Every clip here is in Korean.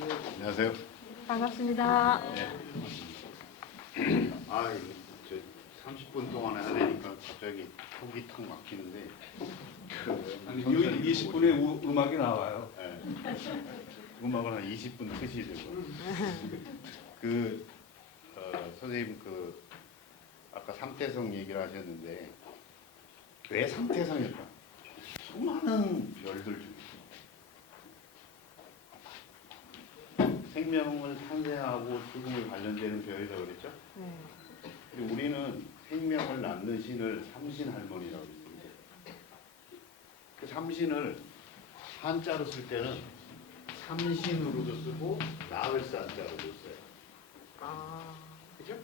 안녕하세요. 반갑습니다. 네. 아, 이거 저 30분 동안에 하려니까 갑자기 속이 탁 막히는데. 아니, 여기 20분에 음악이 나와요. 네. 음악을 한 20분 트시려고. 선생님 아까 삼태성 얘기를 하셨는데 왜 삼태성일까? 수많은 별들 중에 생명을 탄생하고 죽음을 관련되는 별이라고 그랬죠? 그리고 우리는 생명을 낳는 신을 삼신 할머니라고 했습니다. 그 삼신을 한자로 쓸 때는 삼신으로도 쓰고 나을 산자로도 써요. 그죠?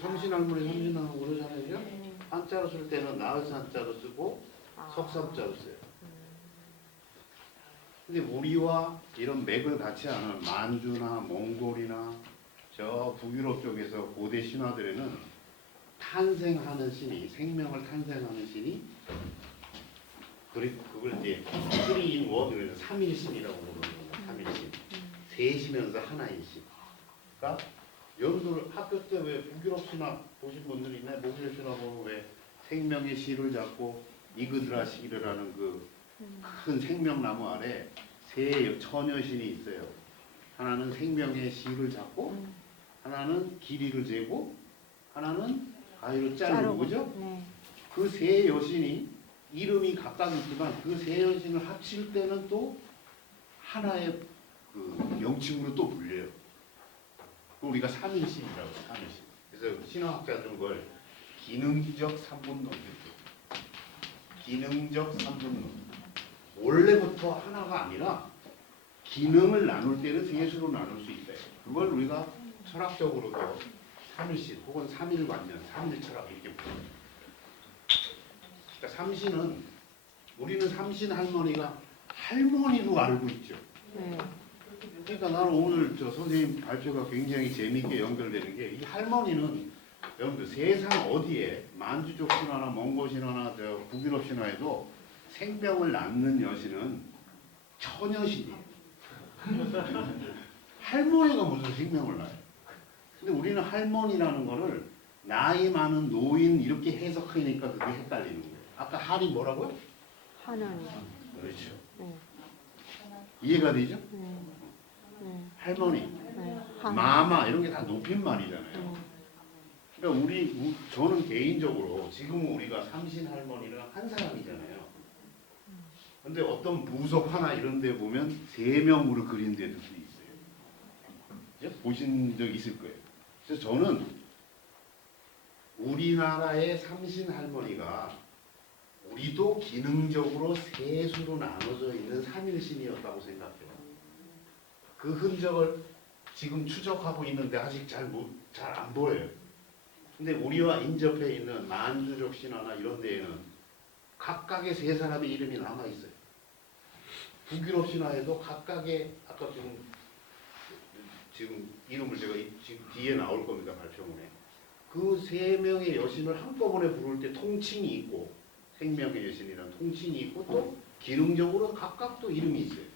삼신 할머니 삼신하고 그러잖아요. 그죠? 한자로 쓸 때는 나을 산자로 쓰고 석삼자로 써요. 근데 우리와 이런 맥을 같이 하는 만주나 몽골이나 저 북유럽 쪽에서 고대 신화들에는 탄생하는 신이, 생명을 탄생하는 신이 그걸 이제 3in1, 그래서 3일신이라고 부르는 거예요. 3일신. 셋이면서 하나인 신. 그러니까 여러분들 학교 때 왜 북유럽 신화 보신 분들 있나요? 북유럽 신화 보면 왜 생명의 실을 잡고 이그드라시기라는 그 큰 생명나무 아래 세 처녀신이 있어요. 하나는 생명의 실을 잡고, 하나는 길이를 재고, 하나는 가위로 자르고, 그죠? 네. 그 세 여신이 이름이 각각 있지만 그 세 여신을 합칠 때는 또 하나의 그 명칭으로 또 불려요. 우리가 삼일신이라고 해요. 삼일신. 그래서 신화학자들은 그걸 기능적 삼분론. 기능적 삼분론. 원래부터 하나가 아니라 기능을 나눌 때는 셋으로 나눌 수 있어요. 그걸 우리가 철학적으로도 삼일신 혹은 삼일관념, 삼일철학 이렇게 부릅니다. 그러니까 삼신은 우리는 삼신 할머니가 할머니로 알고 있죠. 그러니까 나는 오늘 저 선생님 발표가 굉장히 재미있게 연결되는 게 이 할머니는 여러분들 세상 어디에 만주족 신화나 몽골 신화나 저 북유럽 신화에도 생명을 낳는 여신은 처녀신이에요. 할머니가 무슨 생명을 낳아요? 근데 우리는 할머니라는 거를 나이 많은 노인 이렇게 해석하니까 그게 헷갈리는 거예요. 아까 할이 뭐라고요? 하나님. 그렇죠. 네. 이해가 되죠? 네. 할머니, 네. 마마 이런 게 다 높임말이잖아요. 그러니까 저는 개인적으로 지금은 우리가 삼신 할머니는 한 사람이잖아요. 근데 어떤 부속 하나 이런 데 보면 세 명으로 그린 데도 있어요. 이제 보신 적 있을 거예요. 그래서 저는 우리나라의 삼신 할머니가 우리도 기능적으로 셋으로 나눠져 있는 삼일신이었다고 생각해요. 그 흔적을 지금 추적하고 있는데 아직 잘 안 보여요. 근데 우리와 인접해 있는 만주족 신화나 이런 데에는 각각의 세 사람의 이름이 남아 있어요. 북유럽 신화에도 각각의 아까 지금 이름을 제가 지금 뒤에 나올 겁니다. 발표문에. 그 세 명의 여신을 한꺼번에 부를 때 통칭이 있고 생명의 여신이라는 통칭이 있고 또 기능적으로 각각 또 이름이 있어요.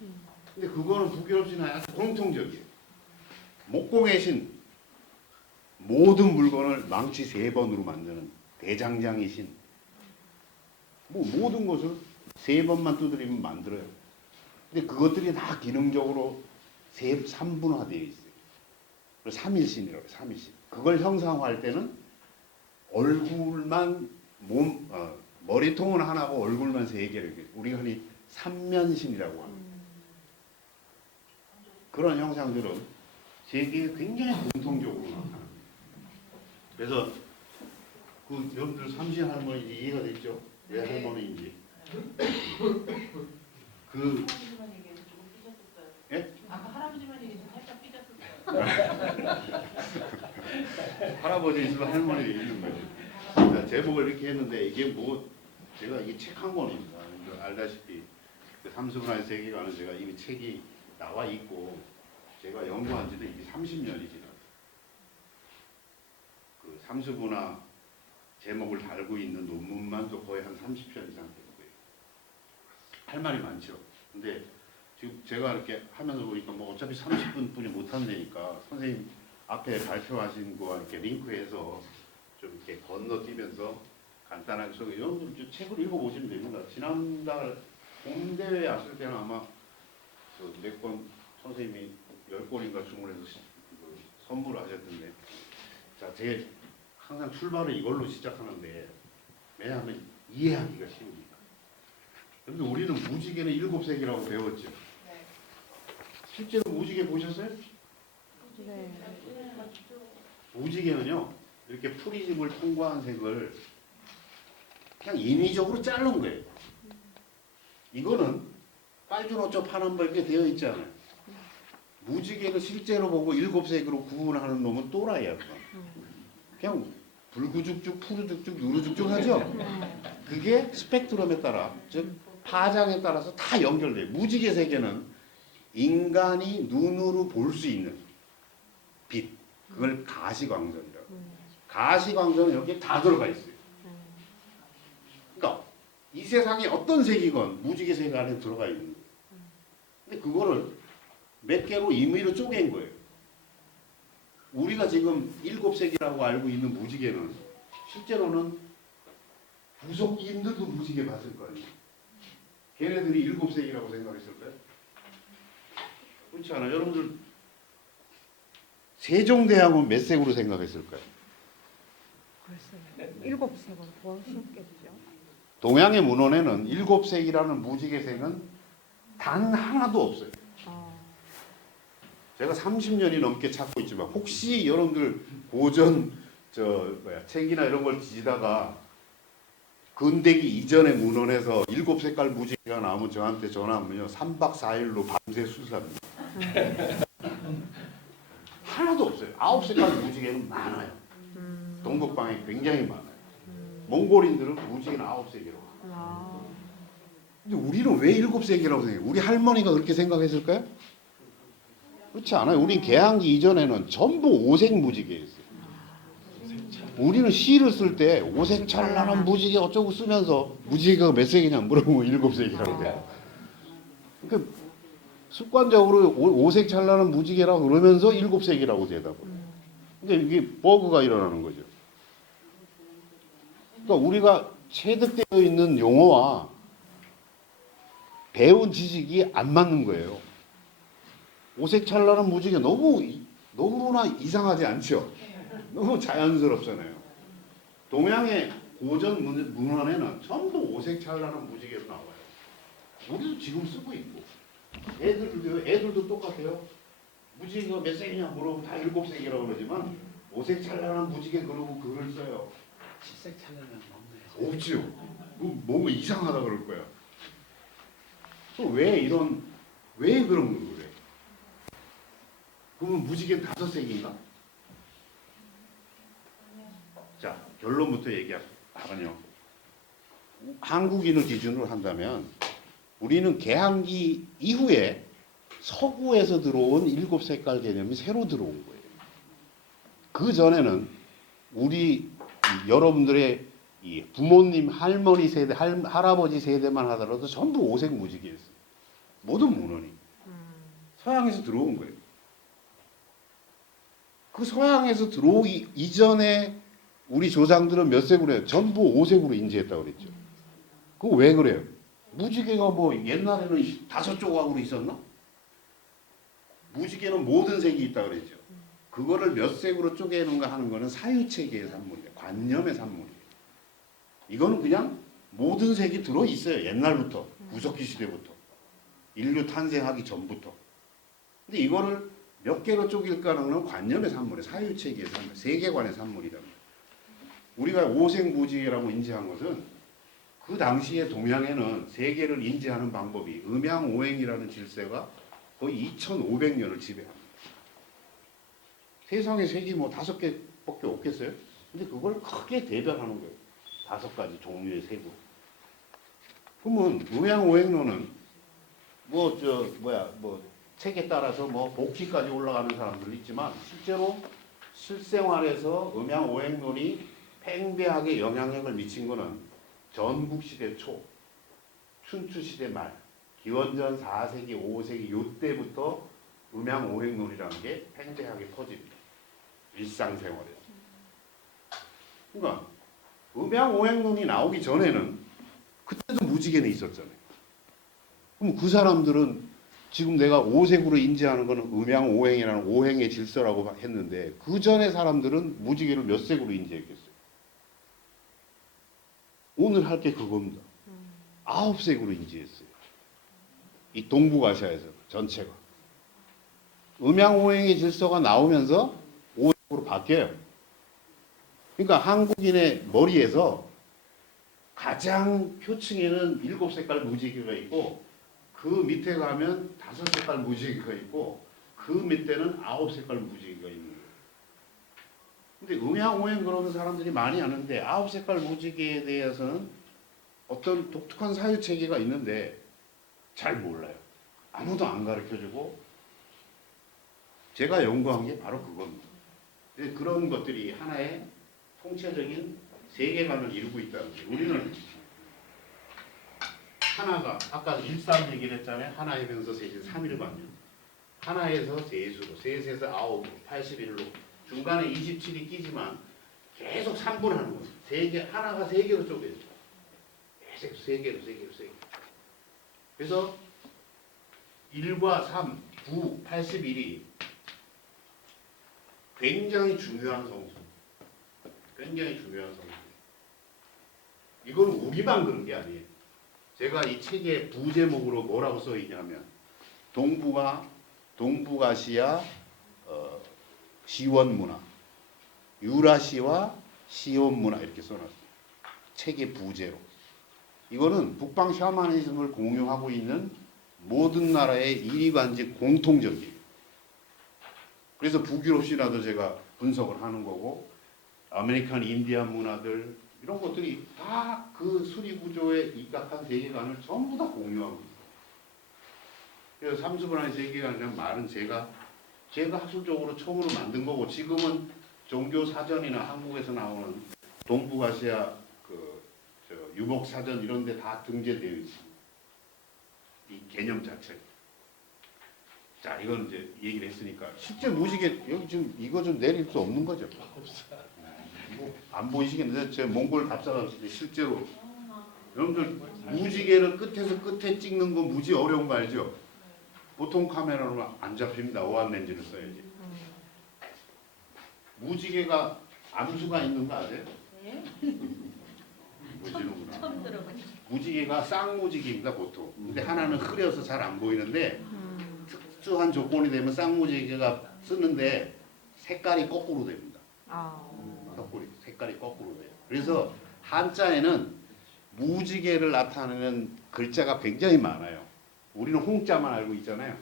근데 그거는 북유럽 신화에 아주 공통적이에요. 목공의 신, 모든 물건을 망치 3번으로 만드는 대장장이 신. 모든 것을 3번만 두드리면 만들어요. 근데 그것들이 다 기능적으로 3분화되어 있어요. 그래서 3일신이라고 해요. 3일신. 그걸 형상화할 때는 얼굴만 머리통은 하나고 얼굴만 3개를 우리가 흔히 삼면신이라고 합니다. 그런 형상들은 세계에 굉장히 공통적으로 나타납니다. 그래서 여러분들 삼신 할머니인지 이해가 됐죠? 왜 할머니인지. 할아버지만 얘기해서 조금 삐졌었어요. 예? 아까 할아버지만 얘기해서 살짝 삐졌었어요. 할아버지 있으면 할머니가 있는 거죠. 자, 제목을 이렇게 했는데 이게 제가 이게 책 한 권입니다. 알다시피 삼수분할 세계관은 제가 이미 책이 나와 있고 제가 연구한 지도 이게 30년이 지났어요. 그 삼수분화 제목을 달고 있는 논문만도 거의 한 30편 이상 되고요. 할 말이 많죠. 근데 지금 제가 이렇게 하면서 보니까 뭐 어차피 30분뿐이 못 한다니까 선생님 앞에 발표하신 거와 이렇게 링크해서 좀 이렇게 건너뛰면서 간단하게 소개. 여러분들 좀 책을 읽어보시면 됩니다. 지난달 공대회 왔을 때는 아마 몇 권 선생님이 10권인가 주문해서 선물을 하셨던데, 자, 제 항상 출발을 이걸로 시작하는데 왜냐하면 이해하기가 쉬우니까. 근데 우리는 무지개는 7색이라고 배웠죠. 실제로 무지개 보셨어요? 네. 무지개는요, 이렇게 프리즘을 통과한 색을 그냥 인위적으로 자른 거예요. 이거는 빨주노초 파란불 이렇게 되어 있잖아요. 무지개를 실제로 보고 7색으로 구분하는 놈은 또라이야. 그냥 불구죽죽, 푸르죽죽, 누르죽죽 하죠? 그게 스펙트럼에 따라, 즉 파장에 따라서 다 연결돼요. 무지개 세계는 인간이 눈으로 볼 수 있는 빛, 그걸 가시광선이라고. 가시광선은 여기에 다 들어가 있어요. 그러니까 이 세상에 어떤 색이건 무지개 색 안에 들어가 있는 거예요. 근데 그거를 몇 개로 임의로 쪼갠 거예요. 우리가 지금 7색이라고 알고 있는 무지개는 실제로는 구석기인들도 무지개 봤을 거 아니에요. 걔네들이 7색이라고 생각했을까요? 그렇지 않아요. 여러분들 세종대왕은 몇 색으로 생각했을까요? 글쎄요. 7색은 더 쉽겠죠. 동양의 문헌에는 7색이라는 무지개색은 단 하나도 없어요. 제가 30년이 넘게 찾고 있지만 혹시 여러분들 고전 책이나 이런 걸 뒤지다가 근대기 이전의 문헌에서 7색깔 무지개가 나오면 저한테 전화하면요 3박 4일로 밤새 수사합니다. 하나도 없어요. 9색깔 무지개는 많아요. 동북방에 굉장히 많아요. 몽골인들은 무지개는 9색이라고. 근데 우리는 왜 7색이라고 생각해요? 우리 할머니가 그렇게 생각했을까요? 그렇지 않아요. 우린 개항기 이전에는 전부 5색 무지개였어요. 우리는 시를 쓸 때 5색 찬란한 무지개 어쩌고 쓰면서 무지개가 몇 색이냐 물어보면 7색이라고 해요. 그러니까 습관적으로 5색 찬란한 무지개라고 그러면서 7색이라고 대답을 해요. 근데 이게 버그가 일어나는 거죠. 그러니까 우리가 체득되어 있는 용어와 배운 지식이 안 맞는 거예요. 5색 찬란한 무지개 너무나 이상하지 않죠? 너무 자연스럽잖아요. 동양의 고전 문헌에는 전부 5색 찬란한 무지개로 나와요. 우리도 지금 쓰고 있고 애들도 똑같아요. 무지개가 몇 색이냐 물어보면 다 7색이라고 그러지만 5색 찬란한 무지개 그러고 글을 써요. 10색 찬란한 없네요. 없지요. 뭔가 이상하다 그럴 거야. 또 왜 그런 걸 그래? 그러면 무지개는 5색인가? 자, 결론부터 얘기하면요. 한국인을 기준으로 한다면 우리는 개항기 이후에 서구에서 들어온 7색깔 개념이 새로 들어온 거예요. 그 전에는 우리 여러분들의 이 부모님, 할머니 세대, 할아버지 세대만 하더라도 전부 5색 무지개였어요. 모든 문헌이. 서양에서 들어온 거예요. 그 서양에서 들어오기 이전에 우리 조상들은 몇 색으로 해요? 전부 5색으로 인지했다고 그랬죠. 그거 왜 그래요? 무지개가 뭐 옛날에는 5조각으로 있었나? 무지개는 모든 색이 있다고 그랬죠. 그거를 몇 색으로 쪼개는가 하는 거는 사유체계의 산물이에요. 관념의 산물이에요. 이거는 그냥 모든 색이 들어있어요. 옛날부터. 구석기 시대부터. 인류 탄생하기 전부터. 근데 이거를 몇 개로 쪼갤까는 건 관념의 산물이에요. 사유체계의 산물, 세계관의 산물이랍니다. 우리가 5색 무지개라고 인지한 것은 그 당시에 동양에는 세계를 인지하는 방법이 음양오행이라는 질서가 거의 2500년을 지배합니다. 세상에 색이 뭐 5개밖에 없겠어요? 근데 그걸 크게 대변하는 거예요. 5가지 종류의 색으로. 그러면 음양오행론은 책에 따라서 복지까지 올라가는 사람들도 있지만 실제로 실생활에서 음양오행론이 팽배하게 영향력을 미친 거는 전국시대 초, 춘추시대 말, 기원전 4세기, 5세기 요때부터 음양오행론이라는 게 팽배하게 퍼집니다. 일상생활에서. 그러니까 음양오행론이 나오기 전에는 그때도 무지개는 있었잖아요. 그럼 그 사람들은 지금 내가 오색으로 인지하는 거는 음양오행이라는 오행의 질서라고 했는데 그 전에 사람들은 무지개를 몇 색으로 인지했겠어요? 오늘 할 게 그겁니다. 9색으로 인지했어요. 이 동북아시아에서 전체가. 음양오행의 질서가 나오면서 오색으로 바뀌어요. 그러니까 한국인의 머리에서 가장 표층에는 7색깔 무지개가 있고 그 밑에 가면 5색깔 무지개가 있고 그 밑에는 9색깔 무지개가 있는 거예요. 근데 음양오행 그러는 사람들이 많이 아는데 9색깔 무지개에 대해서는 어떤 독특한 사유체계가 있는데 잘 몰라요. 아무도 안 가르쳐주고 제가 연구한 게 바로 그겁니다. 그런 것들이 하나의 통체적인 세계관을 이루고 있다는 거예요. 우리는 하나가 아까 13 얘기를 했잖아요. 하나이면서 셋이 3일반년. 하나에서 세수로 셋에서 9, 81로 중간에 27이 끼지만 계속 3분하는 거예요. 세 개, 하나가 3개로 쪼개져. 계속 3개로. 그래서 1과 3, 9, 81이 굉장히 중요한 성수. 굉장히 중요한 성수. 이건 우리만 그런 게 아니에요. 제가 이 책의 부제목으로 뭐라고 써 있냐면 동북아시아 시원문화, 유라시와 시원문화 이렇게 써놨어요. 책의 부제로. 이거는 북방 샤머니즘을 공유하고 있는 모든 나라의 일이반직 공통적이에요. 그래서 북유럽 신화도 제가 분석을 하는 거고 아메리칸 인디안 문화들 이런 것들이 다 그 수리구조에 입각한 세계관을 전부 다 공유하고 있어요. 그래서 삼수분할의 세계관이라는 말은 제가 학술적으로 처음으로 만든 거고 지금은 종교 사전이나 한국에서 나오는 동북아시아 유목 사전 이런 데 다 등재되어 있습니다. 이 개념 자체. 자, 이건 이제 얘기를 했으니까 실제 무지개 여기 지금 이거 좀 내릴 수 없는 거죠? 안 보이시겠는데 제 몽골 답사가 실제로 여러분들 무지개를 끝에서 끝에 찍는 거 무지 어려운 거 알죠? 보통 카메라로는 안 잡힙니다. 어안 렌즈를 써야지. 무지개가 암수가 있는 거 아세요? 네. 보시는구나. 처음 들어봐요. 무지개가 쌍무지개입니다 보통. 근데 하나는 흐려서 잘 안 보이는데 특수한 조건이 되면 쌍무지개가 쓰는데 색깔이 거꾸로 됩니다. 색깔이 거꾸로 돼요. 그래서 한자에는 무지개를 나타내는 글자가 굉장히 많아요. 우리는 홍자만 알고 있잖아요.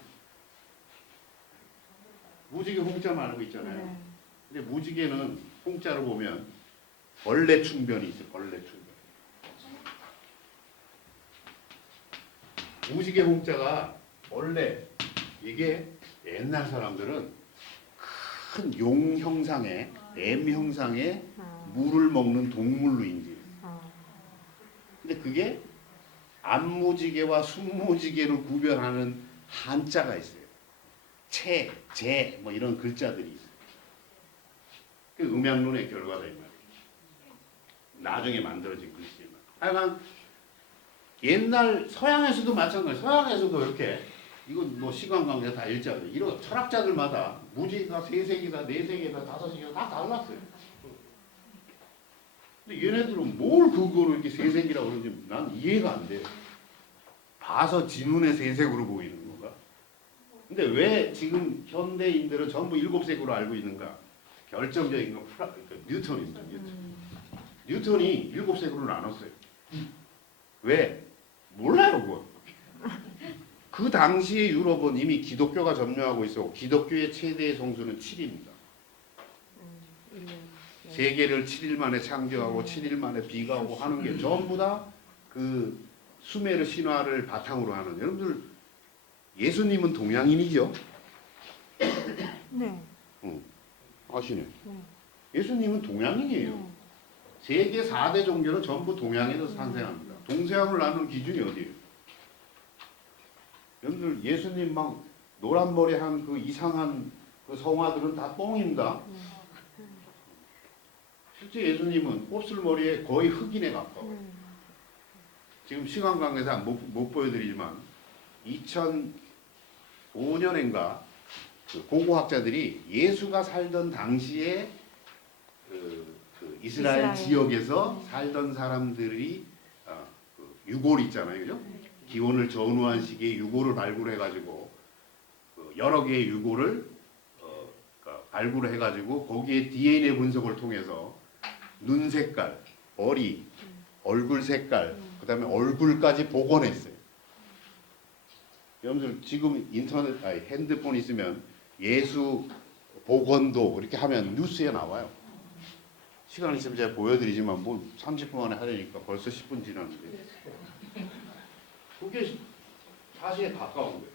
무지개 홍자만 알고 있잖아요. 근데 무지개는 홍자로 보면 벌레충변이 있어요. 벌레충변. 무지개 홍자가 원래 이게 옛날 사람들은 큰 용 형상의 뱀 형상의 물을 먹는 동물로 인지해요. 근데 그게 암무지개와 순무지개를 구별하는 한자가 있어요. 채, 제, 뭐 이런 글자들이 있어요. 그 음양론의 결과다 이 말이에요. 나중에 만들어진 글씨만. 하여간 옛날 서양에서도 마찬가지예요. 서양에서도 이렇게 이건 뭐 시간 관계가 다 일자로 이런 철학자들마다 무지개가 3색이다, 4색이다, 5색이다 다 달랐어요. 근데 얘네들은 뭘 그거로 이렇게 3색이라고 그러는지 난 이해가 안 돼요. 봐서 지눈에 3색으로 보이는 건가? 근데 왜 지금 현대인들은 전부 7색으로 알고 있는가? 결정적인 건 뉴턴입니다. 뉴턴이 7색으로 나눴어요. 왜? 몰라요, 그거. 그 당시에 유럽은 이미 기독교가 점령하고 있어. 기독교의 최대의 성수는 7입니다. 세계를 7일 만에 창조하고 7일 만에 비가 오고 하는 게 전부 다 그 수메르 신화를 바탕으로 하는. 여러분들 예수님은 동양인이죠? 네. 아시네. 네. 예수님은 동양인이에요. 세계 4대 종교는 전부 동양에서 탄생합니다. 동서양을 나누는 기준이 어디예요? 여러분들 예수님 막 노란 머리 한 그 이상한 그 성화들은 다 뻥입니다. 실제 예수님은 곱슬머리에 거의 흑인에 가까워요. 지금 시간 관계상 못 보여드리지만 2005년인가 그 고고학자들이 예수가 살던 당시에 그 이스라엘 지역에서 살던 사람들이 그 유골 있잖아요, 그죠? 기원을 전후한 시기에 유골을 발굴해가지고 그 여러 개의 유골을 그러니까 발굴해가지고 거기에 DNA 분석을 통해서 눈 색깔, 머리, 얼굴 색깔, 그다음에 얼굴까지 복원했어요. 여러분들 지금 인터넷, 핸드폰 있으면 예수 복원도 이렇게 하면 뉴스에 나와요. 시간 있으면 제가 보여드리지만 뭐 30분 만에 하려니까 벌써 10분 지났는데 그게 사실에 가까운 거예요.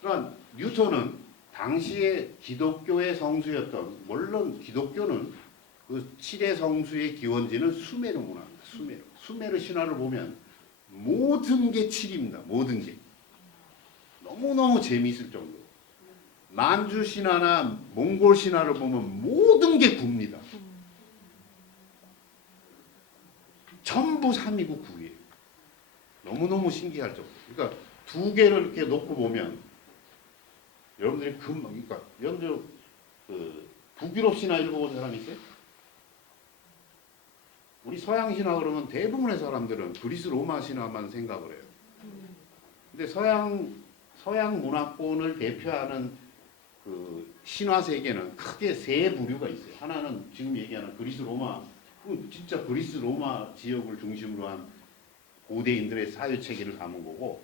그러니까 뉴턴은 당시에 기독교의 성수였던, 물론 기독교는 그 7의 성수의 기원지는 수메르 문화입니다. 수메르 신화를 보면 모든 게 7입니다. 모든 게. 너무너무 재미있을 정도로. 만주 신화나 몽골 신화를 보면 모든 게 9입니다. 전부 3이고 9예요. 너무너무 신기할 정도. 그러니까 두 개를 이렇게 놓고 보면 여러분들이 금방, 그러니까 여러분들 그 북유럽 신화 읽어본 사람 있어요? 우리 서양 신화 그러면 대부분의 사람들은 그리스 로마 신화만 생각을 해요. 근데 서양 문화권을 대표하는 그 신화 세계는 크게 세 부류가 있어요. 하나는 지금 얘기하는 그리스 로마, 진짜 그리스 로마 지역을 중심으로 한 고대인들의 사유 체계를 담은 거고,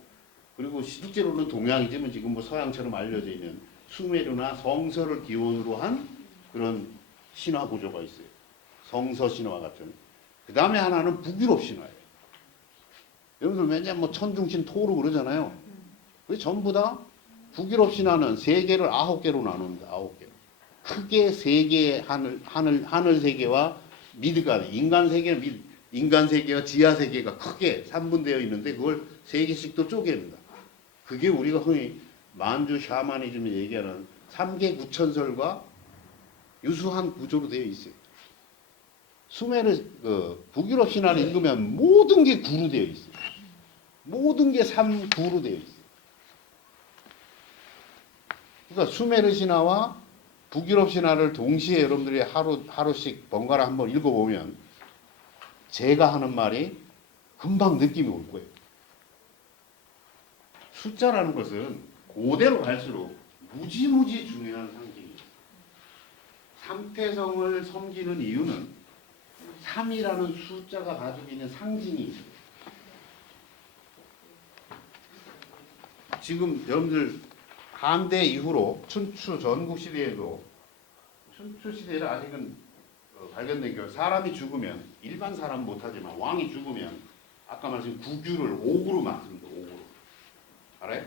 그리고 실제로는 동양이지만 지금 뭐 서양처럼 알려져 있는 수메르나 성서를 기원으로 한 그런 신화 구조가 있어요. 성서 신화 같은. 그 다음에 하나는 북유럽 신화예요. 여러분들 맨날 뭐 천중신 토로 그러잖아요. 그게 전부 다 북유럽 신화는 세계를 9개로 나눕니다. 9개. 크게 세 개의 하늘 세계와 미드가드, 인간 세계와 지하 세계가 크게 산분되어 있는데 그걸 세 개씩도 쪼갭니다. 그게 우리가 흔히 만주 샤머니즘에 얘기하는 3개 구천설과 유수한 구조로 되어 있어요. 수메르 북유럽 신화를 읽으면 모든 게 구로 되어 있어요. 모든 게 3구로 되어 있어요. 그러니까 수메르 신화와 북유럽 신화를 동시에 여러분들이 하루씩 번갈아 한번 읽어보면 제가 하는 말이 금방 느낌이 올 거예요. 숫자라는 것은 고대로 갈수록 무지무지 중요한 상징이에요. 삼태성을 섬기는 이유는 3이라는 숫자가 가지고 있는 상징이 있어요. 지금 여러분들 한대 이후로 춘추 전국 시대에도 춘추 시대를 아직은 발견된 게 사람이 죽으면 일반 사람 못하지만 왕이 죽으면 아까 말씀 구규를 옥으로 만듭니다. 옥으로. 알아요?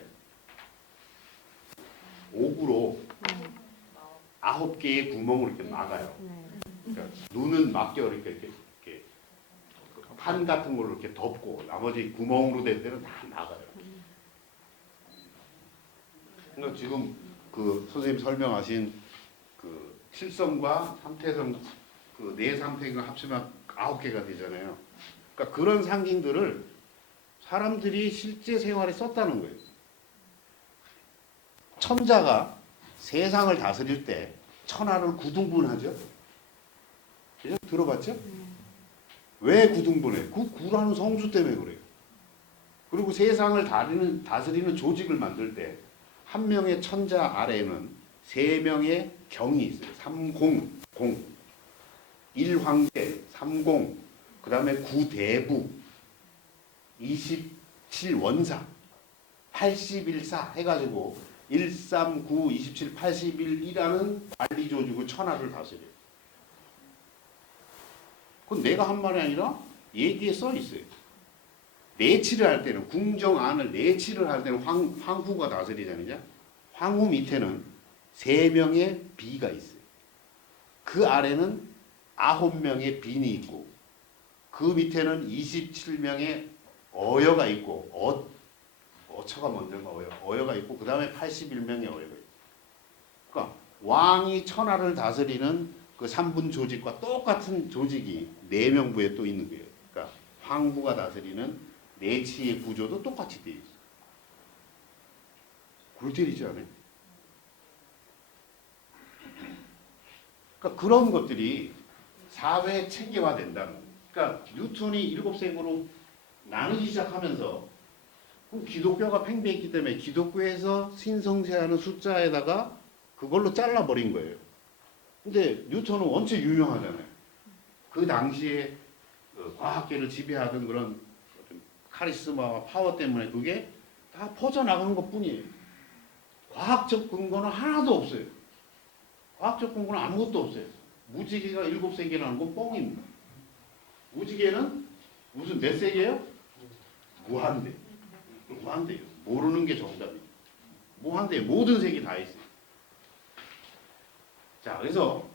옥으로 9개의 구멍을 이렇게 막아요. 그러니까 눈은 막혀 이렇게 판 같은 걸로 이렇게 덮고 나머지 구멍으로 된 데는 다 나가요. 그러니까 지금 그 선생님 설명하신 그 칠성과 삼태성 그 네 삼태가 합치면 9개가 되잖아요. 그러니까 그런 상징들을 사람들이 실제 생활에 썼다는 거예요. 천자가 세상을 다스릴 때 천하를 구등분하죠. 그죠? 들어봤죠? 왜 구등분해? 그 구라는 성수 때문에 그래요. 그리고 세상을 다스리는 조직을 만들 때 한 명의 천자 아래에는 세 명의 경이 있어요. 삼공, 공, 일황대, 삼공, 그 다음에 구대부, 27원사, 81사 해가지고 1, 3, 9, 27, 81이라는 관리 조직을 천하를 다스려요. 그건 내가 한 말이 아니라 얘기에 써 있어요. 내치를 할 때는 궁정안을 내치를 할 때는 황후가 다스리잖아요. 황후 밑에는 3명의 비가 있어요. 그 아래는 9명의 빈이 있고 그 밑에는 27명의 어여가 있고 거처가 먼저가 어여가 있고 그 다음에 81명의 어여가 있고. 그러니까 왕이 천하를 다스리는 그 3분 조직과 똑같은 조직이 내명부에 또 있는 거예요. 그러니까 황부가 다스리는 내치의 구조도 똑같이 되어 있어요. 골 때리지 않아요? 그러니까 그런 것들이 사회 체계화된다는 거예요. 그러니까 뉴턴이 7세기로 나누기 시작하면서 기독교가 팽배했기 때문에 기독교에서 신성세하는 숫자에다가 그걸로 잘라버린 거예요. 근데 뉴턴은 원체 유명하잖아요. 그 당시에 과학계를 지배하던 그런 카리스마와 파워 때문에 그게 다 퍼져나간 것 뿐이에요. 과학적 근거는 하나도 없어요. 과학적 근거는 아무것도 없어요. 무지개가 7세계라는 건 뻥입니다. 무지개는 무슨 몇 세계예요? 무한대. 무한대예요. 모르는 게 정답이에요. 무한대 모든 색이 다 있어요. 자, 그래서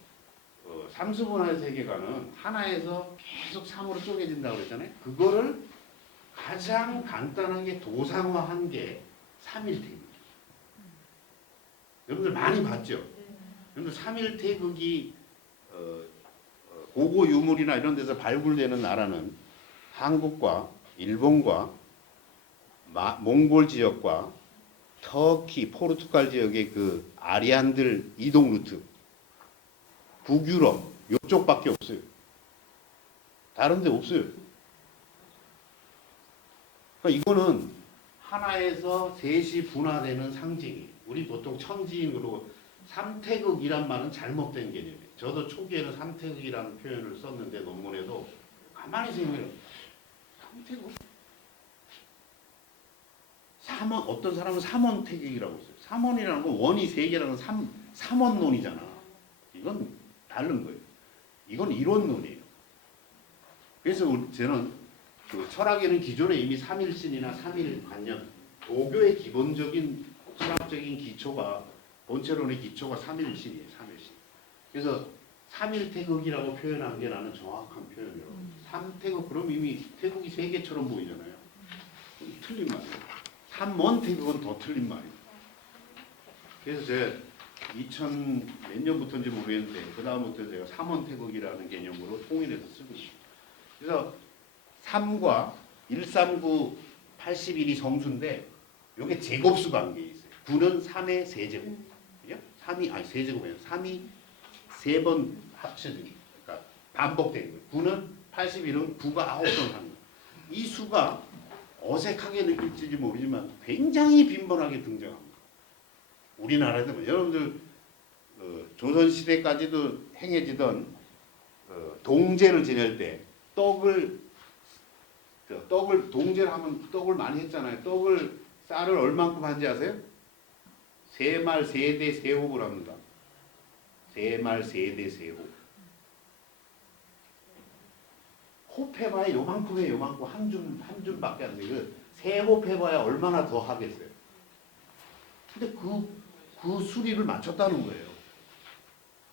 삼수분할 세계관은 하나에서 계속 3으로 쪼개진다고 그랬잖아요. 그거를 가장 간단하게 도상화한 게 3일태극이에요. 여러분들 많이 봤죠? 여러분들 3일태극이 고고 유물이나 이런 데서 발굴되는 나라는 한국과 일본과 몽골 지역과 터키, 포르투갈 지역의 그 아리안들 이동 루트, 북유럽 이쪽밖에 없어요. 다른 데 없어요. 그러니까 이거는 하나에서 셋이 분화되는 상징이. 우리 보통 천지인으로 삼태극이란 말은 잘못된 개념이에요. 저도 초기에는 삼태극이라는 표현을 썼는데 논문에도 가만히 생각해요. 삼태극? 삼원, 어떤 사람은 삼원태극이라고 써요. 삼원이라는 건 원이 세 개라는 삼원론이잖아. 이건 다른 거예요. 이건 이론론이에요. 그래서 저는 그 철학에는 기존에 이미 삼일신이나 삼일관념, 도교의 기본적인 철학적인 기초가 본체론의 기초가 삼일신이에요. 삼일신. 그래서 삼일태극이라고 표현한 게 나는 정확한 표현이에요. 삼태극 그럼 이미 태극이 세 개처럼 보이잖아요. 틀린 말이에요. 삼원태극은 더 틀린 말이에요. 그래서 제가 2000 몇 년부터인지 모르겠는데 그 다음부터 제가 삼원태극이라는 개념으로 통일해서 쓰고 있어요. 그래서 3과 139, 81이 성수인데 이게 제곱수 관계에 있어요. 9는 3의 세제곱. 그죠? 3이 아니 세제곱이 아니라 3이 3번 합쳐진 그러니까 반복된 거예요. 9는 81은 9가 9번 하는 거예요. 이 수가 어색하게 느낄지 모르지만 굉장히 빈번하게 등장합니다. 우리나라에도 여러분들 조선시대까지도 행해지던 동제를 지낼 때 떡을 동제를 하면 떡을 많이 했잖아요. 떡을 쌀을 얼만큼 하는지 아세요? 3말 3대 세홉을 합니다. 3말 3대 세홉. 홉 해봐야 요만큼 해 요만큼 한 줌밖에 안 돼. 그 세홉 해봐야 얼마나 더 하겠어요. 근데 그 수리를 맞췄다는 거예요.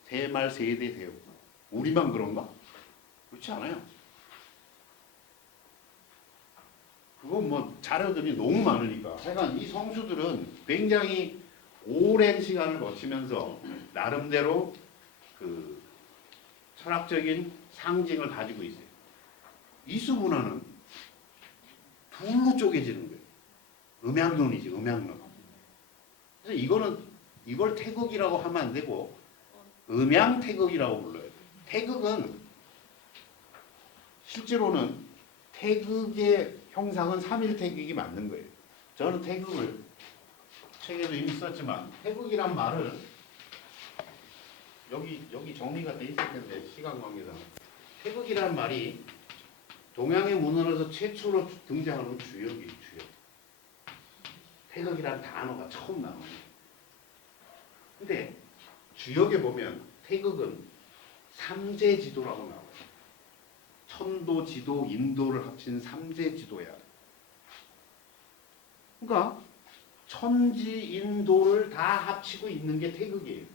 3말 3대 세홉. 우리만 그런가? 그렇지 않아요. 그건 뭐 자료들이 너무 많으니까. 하여간 이 성수들은 굉장히 오랜 시간을 거치면서 나름대로 그 철학적인 상징을 가지고 있어요. 이수문화는 둘로 쪼개지는 거예요. 음양론이지, 음양론. 그래서 이걸 태극이라고 하면 안 되고 음양태극이라고 불러요. 태극은 실제로는 태극의 형상은 3일태극이 맞는 거예요. 저는 태극을 책에도 이미 썼지만 태극이란 말을 여기 정리가 돼 있을 텐데 시간 관계상 태극이란 말이 동양의 문헌에서 최초로 등장하는 주역이에요. 주역. 태극이란 단어가 처음 나옵니다. 근데 주역에 보면 태극은 삼재지도라고 나와요. 천도, 지도, 인도를 합친 삼재지도야. 그러니까 천지, 인도를 다 합치고 있는 게 태극이에요.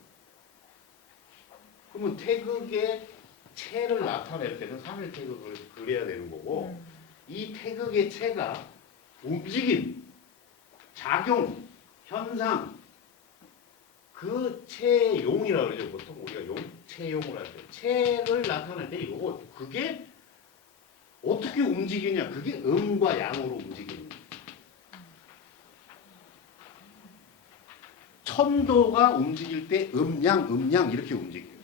그러면 태극의 체를 나타낼 때는 3일 태극을 그려야 되는 거고 이 태극의 체가 움직임, 작용, 현상, 그 체용이라고 그러죠. 보통 우리가 체용을 할 때. 체를 나타낼 때 이거 그게 어떻게 움직이냐. 그게 음과 양으로 움직이는 거예요. 천도가 움직일 때 음양 이렇게 움직여요.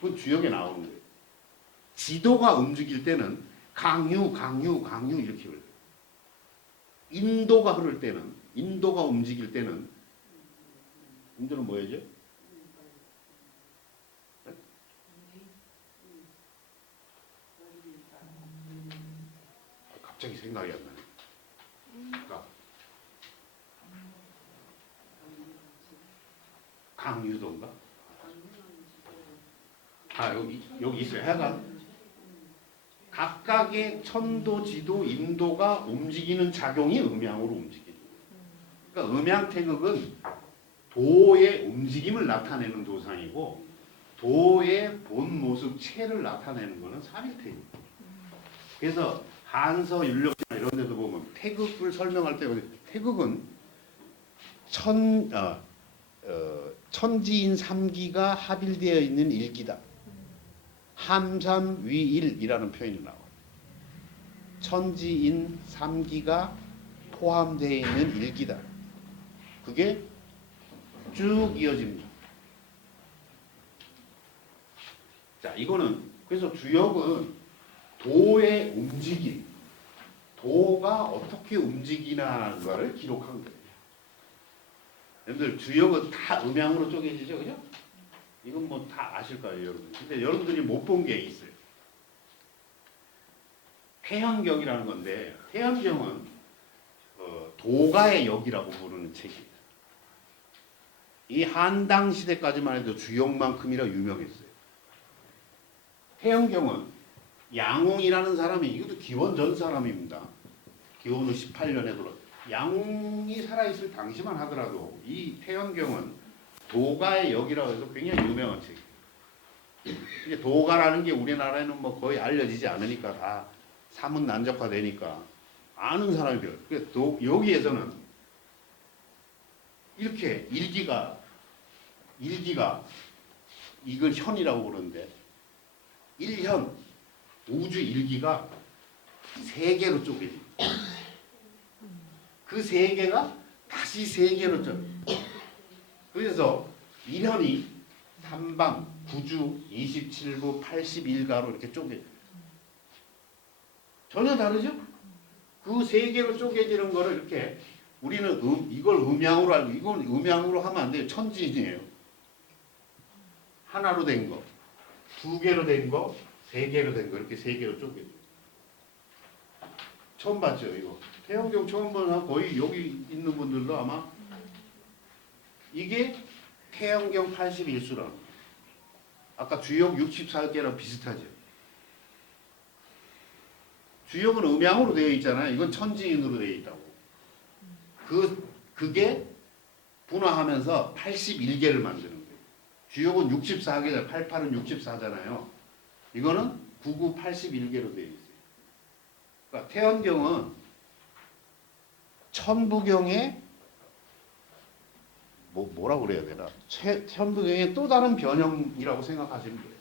그건 주역에 나오는 거예요. 지도가 움직일 때는 강유 이렇게 흘러요. 인도가 흐를 때는, 인도가 움직일 때는, 인도는 뭐였죠? 네? 갑자기 생각이 안 나네. 그러니까 강유도인가? 아 여기 있어요. 하여간 각각의 천도, 지도, 인도가 움직이는 작용이 음양으로 움직이는 거예요. 그러니까 음양 태극은 도의 움직임을 나타내는 도상이고 도의 본 모습 체를 나타내는 것은 삼일태극. 그래서 한서 율력이나 이런 데도 보면 태극을 설명할 때 태극은 천지인 삼기가 합일되어 있는 일기다. 함삼위일이라는 표현이 나와요. 천지인 삼기가 포함되어 있는 일기다. 그게 쭉 이어집니다. 자, 이거는 그래서 주역은 도의 움직임, 도가 어떻게 움직이나를 기록한 거예요. 여러분들 주역은 다 음양으로 쪼개지죠, 그죠? 이건 뭐 다 아실 거예요, 여러분. 근데 여러분들이 못 본 게 있어요. 태현경이라는 건데 태현경은 도가의 역이라고 부르는 책입니다. 이 한당 시대까지만 해도 주역만큼이나 유명했어요. 태현경은 양웅이라는 사람이 이것도 기원 전 사람입니다. 기원 후 18년에 돌아. 양웅이 살아있을 당시만 하더라도 이 태현경은 도가의 역이라고 해서 굉장히 유명한 책이에요. 근데 도가라는 게 우리나라에는 뭐 거의 알려지지 않으니까 다 사문 난적화되니까 아는 사람이 별로. 그래서 여기에서는 이렇게 일기가 이걸 현이라고 부르는데 일현 우주 일기가 세 개로 쪼개집니다. 그 세 개가 다시 세 개로 쪼개집니다. 그래서 일현이 삼방, 구주, 27부, 81가로 이렇게 쪼개져요. 전혀 다르죠? 그 세 개로 쪼개지는 거를 이렇게 우리는 이걸 음양으로 알고 이건 음양으로 하면 안 돼요. 천지인이에요. 하나로 된 거, 두 개로 된 거, 세 개로 된 거 이렇게 세 개로 쪼개져요. 처음 봤죠, 이거. 태영경 처음 보나 거의 여기 있는 분들도 아마 이게 태영경 81수라는 아까 주역 64개랑 비슷하죠. 주역은 음양으로 되어 있잖아요. 이건 천지인으로 되어 있다고. 그게 분화하면서 81개를 만드는 거예요. 주역은 64개잖아요. 88은 64잖아요. 이거는 99, 81개로 되어 있어요. 그러니까 태연경은 천부경의 뭐라고 그래야 되나? 천부경의 또 다른 변형이라고 생각하시면 돼요.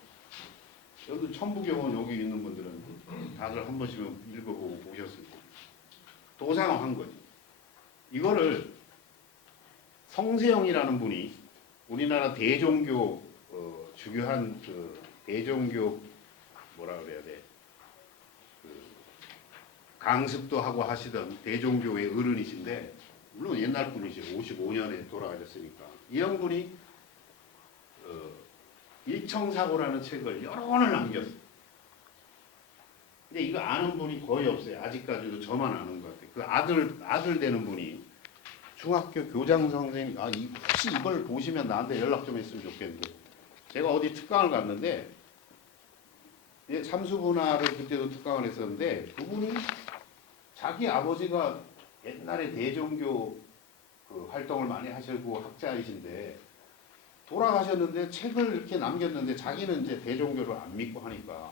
여기 천부경은 여기 있는 분들은 다들 한 번씩은 읽어보고 보셨을 거예요. 도상화한 거지. 이거를 성세영이라는 분이 우리나라 대종교 주교한 그 대종교 뭐라 그래야 돼? 그 강습도 하고 하시던 대종교의 어른이신데 물론 옛날 분이시고 55년에 돌아가셨으니까 이 형분이 일청사고라는 책을 여러 권을 남겼어요. 근데 이거 아는 분이 거의 없어요. 아직까지도 저만 아는 것 같아요. 그 아들 되는 분이 중학교 교장 선생님, 혹시 이걸 보시면 나한테 연락 좀 했으면 좋겠는데 제가 어디 특강을 갔는데 삼수분화를 그때도 특강을 했었는데 그분이 자기 아버지가 옛날에 대종교 그 활동을 많이 하시고 학자이신데 돌아가셨는데 책을 이렇게 남겼는데 자기는 이제 대종교를 안 믿고 하니까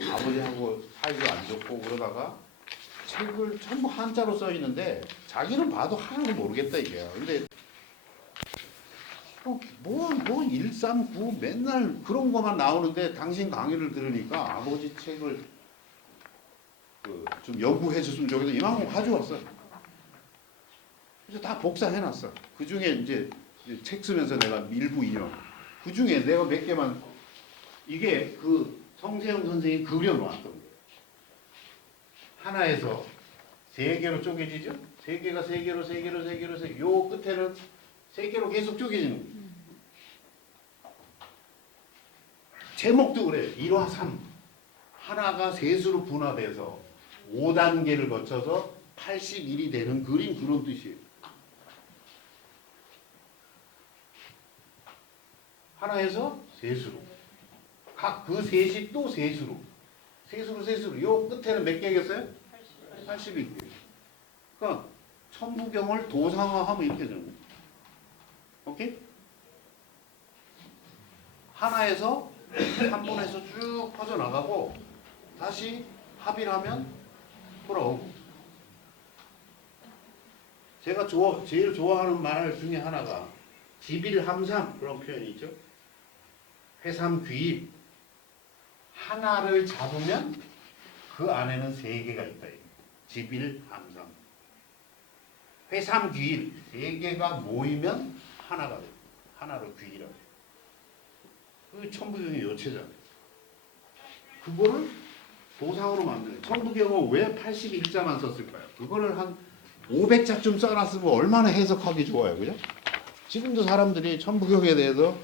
아버지하고 사이도 안 좋고 그러다가 책을 전부 한자로 써 있는데 자기는 봐도 하나도 모르겠다 이게요. 근데 뭐 139 맨날 그런 것만 나오는데 당신 강의를 들으니까 아버지 책을 좀 연구해 줬으면 좋겠다 이만큼 가져왔어. 그래서 다 복사해놨어. 그 중에 이제 책 쓰면서 내가 일부 인용. 그 중에 내가 몇 개만 이게 그 성세영 선생이 그려놓았던 거예요. 하나에서 세 개로 쪼개지죠. 세 개가 세 개로 세 개로 세 개로 세 개. 요 끝에는 세 개로 계속 쪼개지는 거예요. 제목도 그래. 1화 3. 하나가 세수로 분화돼서 5단계를 거쳐서 81이 되는 그림 그런 뜻이에요. 하나에서 세수로. 각 그 셋이 또 세수로. 세수로. 요 끝에는 몇 개겠어요? 81개. 그러니까 천부경을 도상화하면 이렇게 되는 거예요. 오케이? 하나에서 3분에서 쭉 퍼져나가고 다시 합의를 하면 돌아오고. 제가 제일 좋아하는 말 중에 하나가 지빌함삼 그런 표현이 있죠. 회삼귀입. 하나를 잡으면 그 안에는 세 개가 있다. 지빌함삼. 회삼귀입. 세 개가 모이면 하나가 돼요. 하나로 귀이라고. 그 천부경의 여체잖아요. 그거를 도상으로 만드는. 천부경은 왜 81자만 썼을까요? 그거를 한 500자쯤 써놨으면 얼마나 해석하기 좋아요. 그죠? 지금도 사람들이 천부경에 대해서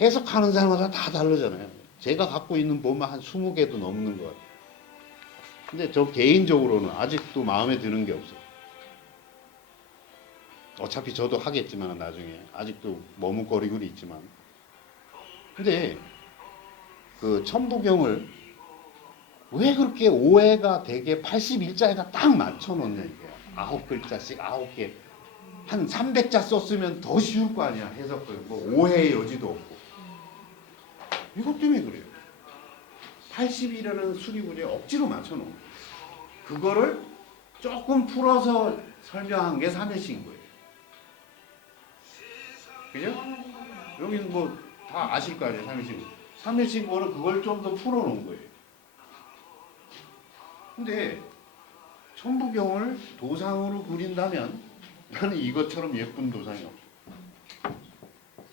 해석하는 사람마다 다 다르잖아요. 제가 갖고 있는 보면 한 20개도 넘는 것 같아요. 근데 저 개인적으로는 아직도 마음에 드는 게 없어요. 어차피 저도 하겠지만 나중에 아직도 머뭇거리고 있지만 근데 그 천부경을 왜 그렇게 오해가 되게 81자에다 딱 맞춰놓냐 이게 9글자씩 9개 한 300자 썼으면 더 쉬울 거 아니야 해석을 뭐 오해의 여지도 없고 이것 때문에 그래요. 80이라는 수리문에 억지로 맞춰놓은 거예요. 그거를 조금 풀어서 설명한 게 삼일신 거예요. 그죠? 여기는 뭐 다 아실 거 아니에요. 삼일신. 삼일신고는 그걸 좀 더 풀어놓은 거예요. 근데 천부경을 도상으로 그린다면 나는 이것처럼 예쁜 도상이 없어.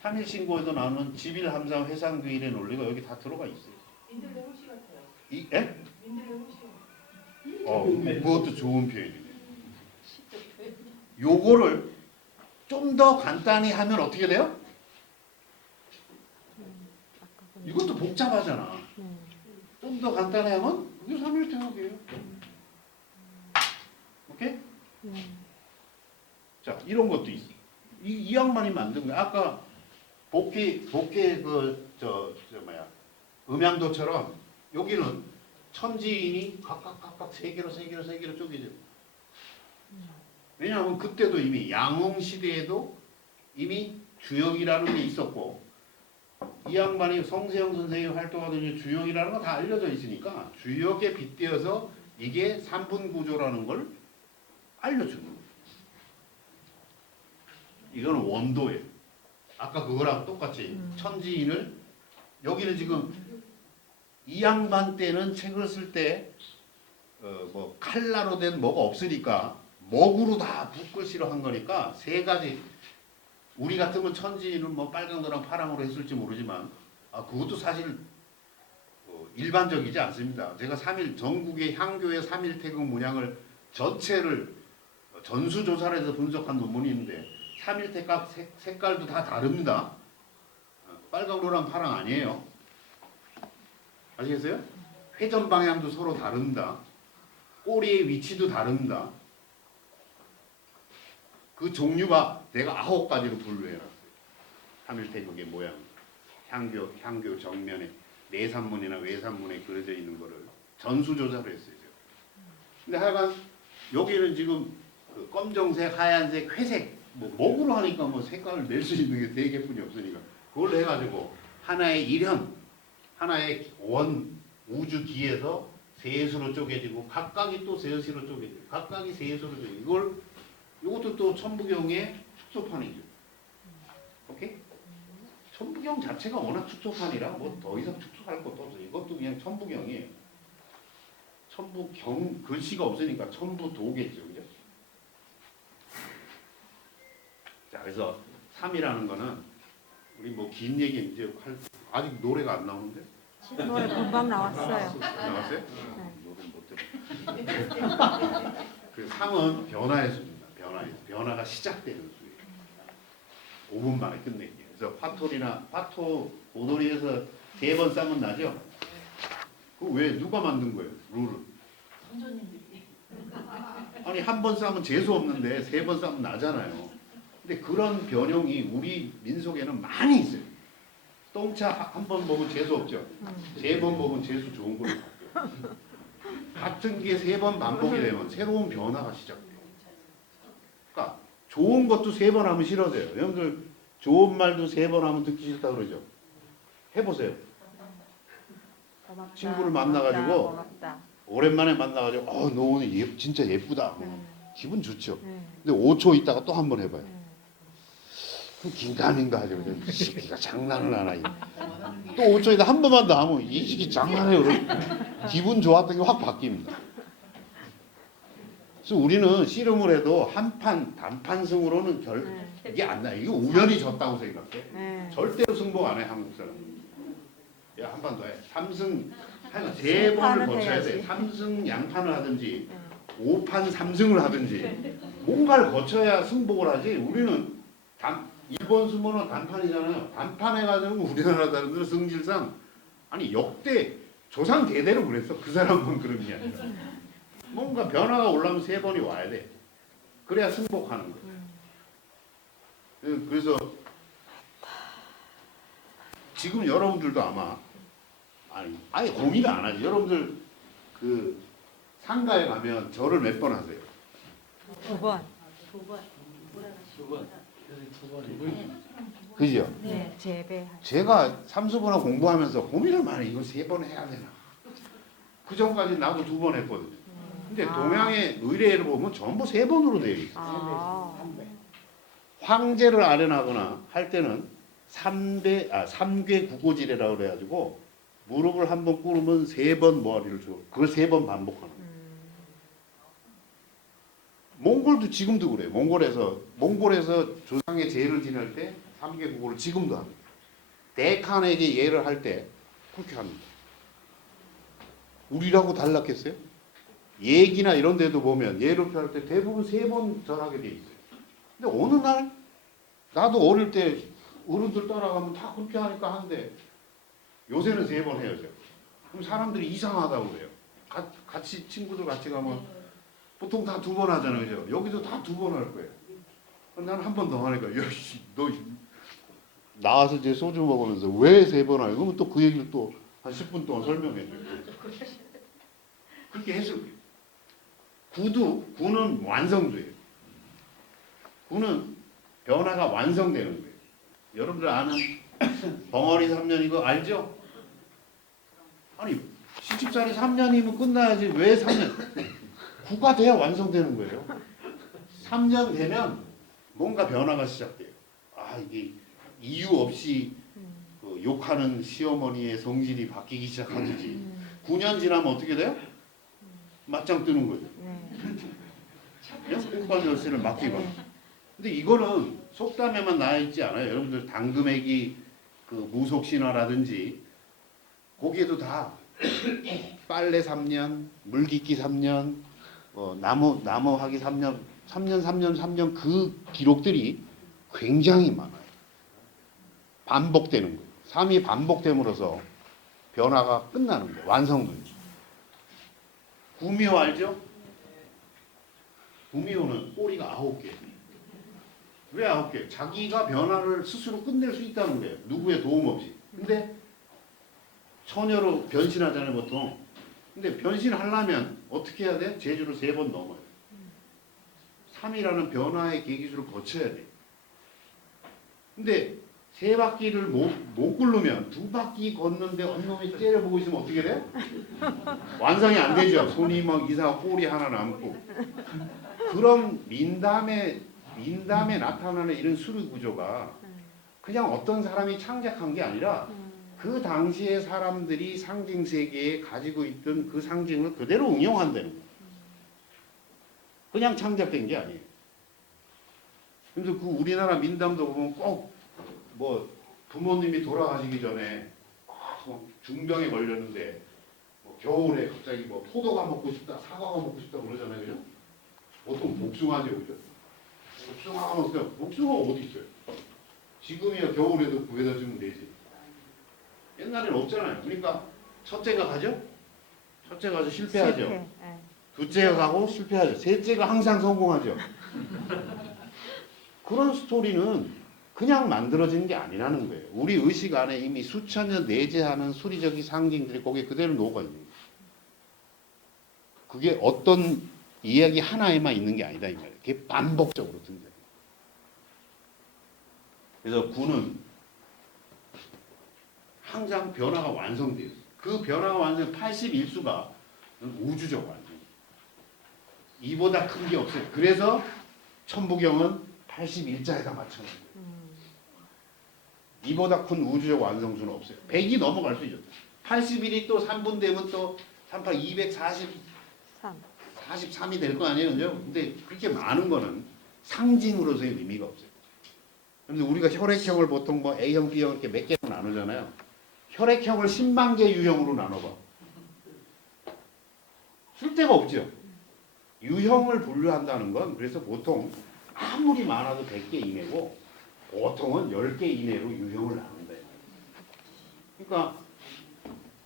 삼일신고에도 나오는 지빌함상 회상귀일의 논리가 여기 다 들어가 있어요. 민들레 호시 같아요. 예? 민들레 호시. 그것도 좋은 표현이네. 요거를 좀 더 간단히 하면 어떻게 돼요? 이것도 복잡하잖아. 좀 더 간단히 하면 이게 삼일태학이에요. 오케이? 자, 이런 것도 있어. 이 양반이 만든 거야. 아까 복희 음양도처럼 여기는 천지인이 각각 세 개로 쪼개져. 왜냐하면 그때도 이미 양홍 시대에도 이미 주역이라는 게 있었고 이 양반이 성세영 선생이 활동하던 주역이라는 거 다 알려져 있으니까 주역에 빗대어서 이게 3분 구조라는 걸 알려주는 거예요. 이거는 원도예요. 아까 그거랑 똑같이 천지인을 여기는 지금 이 양반 때는 책을 쓸 때 뭐 칼라로 된 뭐가 없으니까 먹으로 다 붓글씨로 한 거니까 세 가지. 우리 같으면 천지인은 뭐 빨간 거랑 파랑으로 했을지 모르지만 그것도 사실 일반적이지 않습니다. 제가 전국의 향교의 3일 태극 문양을 전체를 전수조사를 해서 분석한 논문이 있는데 3일 태극 색깔도 다 다릅니다. 빨강로랑 파랑 아니에요. 아시겠어요? 회전 방향도 서로 다릅니다. 꼬리의 위치도 다릅니다. 그 종류가 내가 9가지로 분류해놨어요. 3일 태극의 모양. 향교 정면에 내산문이나 외산문에 그려져 있는 거를 전수조사를 했어요. 근데 하여간 여기는 지금 그 검정색, 하얀색, 회색 먹으로 하니까 뭐 색깔을 낼 수 있는 게 4개뿐이 없으니까 그걸 해가지고 하나의 일현, 하나의 원 우주 기에서 셋으로 쪼개지고 각각이 또 셋으로 쪼개지고 각각이 셋으로 쪼개지고 이것도 또 천부경의 축소판이죠. 오케이? 천부경 자체가 워낙 축소판이라 뭐 더 이상 축소할 것도 없어요. 이것도 그냥 천부경이에요. 천부경 글씨가 없으니까 천부도겠죠. 그죠? 자, 그래서 3이라는 거는 우리 뭐 긴 얘기 이제 아직 노래가 안 나오는데? 노래 금방 나왔어요. 나왔어요? 네. 노래 못 들어. 그 3은 변화의 수입니다. 변화가 시작되는 수예요. 5분 만에 끝내기. 그래서 파토 오돌이에서 3번 싸면 나죠? 그 왜 누가 만든 거예요? 룰을. 선조님들이. 아니 한 번 싸면 재수 없는데 3번 싸면 나잖아요. 근데 그런 변형이 우리 민속에는 많이 있어요. 똥차 한 번 먹으면 재수 없죠. 3번 먹으면 재수 좋은 걸로 바뀌어요. 같은 게 3번 반복이 되면 새로운 변화가 시작돼요. 그러니까 좋은 것도 3번 하면 싫어져요. 여러분들 좋은 말도 3번 하면 듣기 싫다 그러죠. 해보세요. 고맙다, 친구를 만나가지고 고맙다. 오랜만에 만나가지고 너 오늘 진짜 예쁘다. 기분 좋죠. 네. 근데 5초 있다가 또 한 번 해봐요. 네. 그럼 긴가민가 하죠. 이 새끼가 장난을 안 하니. 또 5초 있다 한 번만 더 하면 이 새끼 장난해요. 기분 좋았던 게 확 바뀝니다. 그래서 우리는 씨름을 해도 단판승으로는 이게 안 나요. 이거 우연히 졌다고 생각해. 네. 절대로 승복 안 해, 한국 사람. 야, 한 판 더 해. 3승 한 3번을 거쳐야 돼. 3승 양판을 하든지 5판 3승을 하든지 뭔가를 거쳐야 승복을 하지. 우리는 일본 수모는 단판이잖아요. 단판에 가지고 우리나라 사람들은 승질상 아니 역대 조상 대대로 그랬어. 그 사람은 그런 게 아니라 뭔가 변화가 올라면 3번이 와야 돼. 그래야 승복하는 거예요. 그래서 지금 여러분들도 아마 아니 고민을 안 하지. 여러분들 그 상가에 가면 절을 몇 번 하세요? 2번. 두 번. 두 번. 두 번이. 그죠? 네. 재배. 제가 삼수분하고 공부하면서 고민을 많이 해. 이거 3번 해야 되나? 그 전까지 나도 2번 했거든요. 근데 동양의 의례를 보면 전부 3번으로 되어 있어요. 아. 황제를 아련하거나 할 때는 3괴 구고지례라고 그래가지고 무릎을 한번 꿇으면 3번 모아리를 줘. 그걸 3번 반복하는 거예요. 몽골도 지금도 그래요. 몽골에서 조상의 제를 지낼 때 3개 국어를 지금도 합니다. 대칸에게 예를 할 때 그렇게 합니다. 우리라고 달랐겠어요? 얘기나 이런 데도 보면 예를 할 때 대부분 3번 절하게 돼 있어요. 근데 어느 날 나도 어릴 때 어른들 따라가면 다 그렇게 하니까 하는데 요새는 3번 해요. 그럼 사람들이 이상하다고 그래요. 같이 친구들 같이 가면 보통 다 2번 하잖아요. 그죠? 여기도 다 2번 할 거예요. 나는 한 번 더 하니까 야씨 너 나와서 이제 소주 먹으면서 왜 3번 하요? 그러면 또 그 얘기를 또 한 10분 동안 설명해 줘요. 그렇게 했을 거예요. 구는 완성주예요. 구는 변화가 완성되는 거예요. 여러분들 아는 벙어리 3년 이거 알죠? 아니 시집살이 3년이면 끝나야지 왜 3년? 구가 돼야 완성되는 거예요. 3년 되면 뭔가 변화가 시작돼요. 이게 이유 없이 그 욕하는 시어머니의 성질이 바뀌기 시작하듯이 9년 지나면 어떻게 돼요? 맞짱 뜨는 거죠. 꽃반 열쇠를 맡기고. 근데 이거는 속담에만 나와 있지 않아요. 여러분들 당금액이 그 무속신화라든지 거기에도 다 빨래 3년, 물깃기 3년, 나무 하기 3년 그 기록들이 굉장히 많아요. 반복되는 거예요. 3이 반복됨으로써 변화가 끝나는 거예요. 완성되는 거예요. 구미호 알죠? 구미호는 꼬리가 9개. 왜 9개? 자기가 변화를 스스로 끝낼 수 있다는 거예요. 누구의 도움 없이. 근데 처녀로 변신하잖아요, 보통. 근데 변신하려면 어떻게 해야 돼? 제주를 3번 넘어요. 3이라는 변화의 계기수를 거쳐야 돼. 근데 세 바퀴를 못 굴르면 두 바퀴 걷는데 언놈이 째려보고 있으면 어떻게 돼? 완성이 안 되죠. 손이 막 이상한 꼬리 하나 남고. 그런 민담에 나타나는 이런 수리 구조가 그냥 어떤 사람이 창작한 게 아니라 그 당시에 사람들이 상징 세계에 가지고 있던 그 상징을 그대로 응용한다는 거예요. 그냥 창작된 게 아니에요. 그래서 그 우리나라 민담도 보면 꼭 뭐 부모님이 돌아가시기 전에 중병에 걸렸는데 뭐 겨울에 갑자기 뭐 포도가 먹고 싶다, 사과가 먹고 싶다 그러잖아요, 그죠? 보통 복숭아죠, 그죠? 복숭아가 먹고 싶다. 복숭아가 어디 있어요? 지금이야 겨울에도 구해다 주면 되지. 옛날에는 없잖아요. 그러니까 첫째가 가죠? 첫째 가서 실패하죠. 실패. 예. 둘째가 가고 실패하죠. 셋째가 항상 성공하죠. 그런 스토리는 그냥 만들어진 게 아니라는 거예요. 우리 의식 안에 이미 수천 년 내재하는 수리적인 상징들이 거기에 그대로 녹아 있는 거예요. 그게 어떤 이야기 하나에만 있는 게 아니다 이 말이에요. 그게 반복적으로 등장해요. 그래서 구는 항상 변화가 완성되어 있어요. 그 변화가 완성 81수가 우주적 완성. 이보다 큰 게 없어요. 그래서 천부경은 81자에다 맞춰놓은 거예요. 이보다 큰 우주적 완성수는 없어요. 100이 넘어갈 수 있죠. 81이 또 3분 되면 또 38, 243이 될 거 아니에요. 그죠? 근데 그렇게 많은 거는 상징으로서의 의미가 없어요. 그런데 우리가 혈액형을 보통 뭐 A형, B형 이렇게 몇 개로 나누잖아요. 혈액형을 10만 개 유형으로 나눠봐. 쓸 데가 없죠. 유형을 분류한다는 건 그래서 보통 아무리 많아도 100개 이내고 보통은 10개 이내로 유형을 나눈다. 그러니까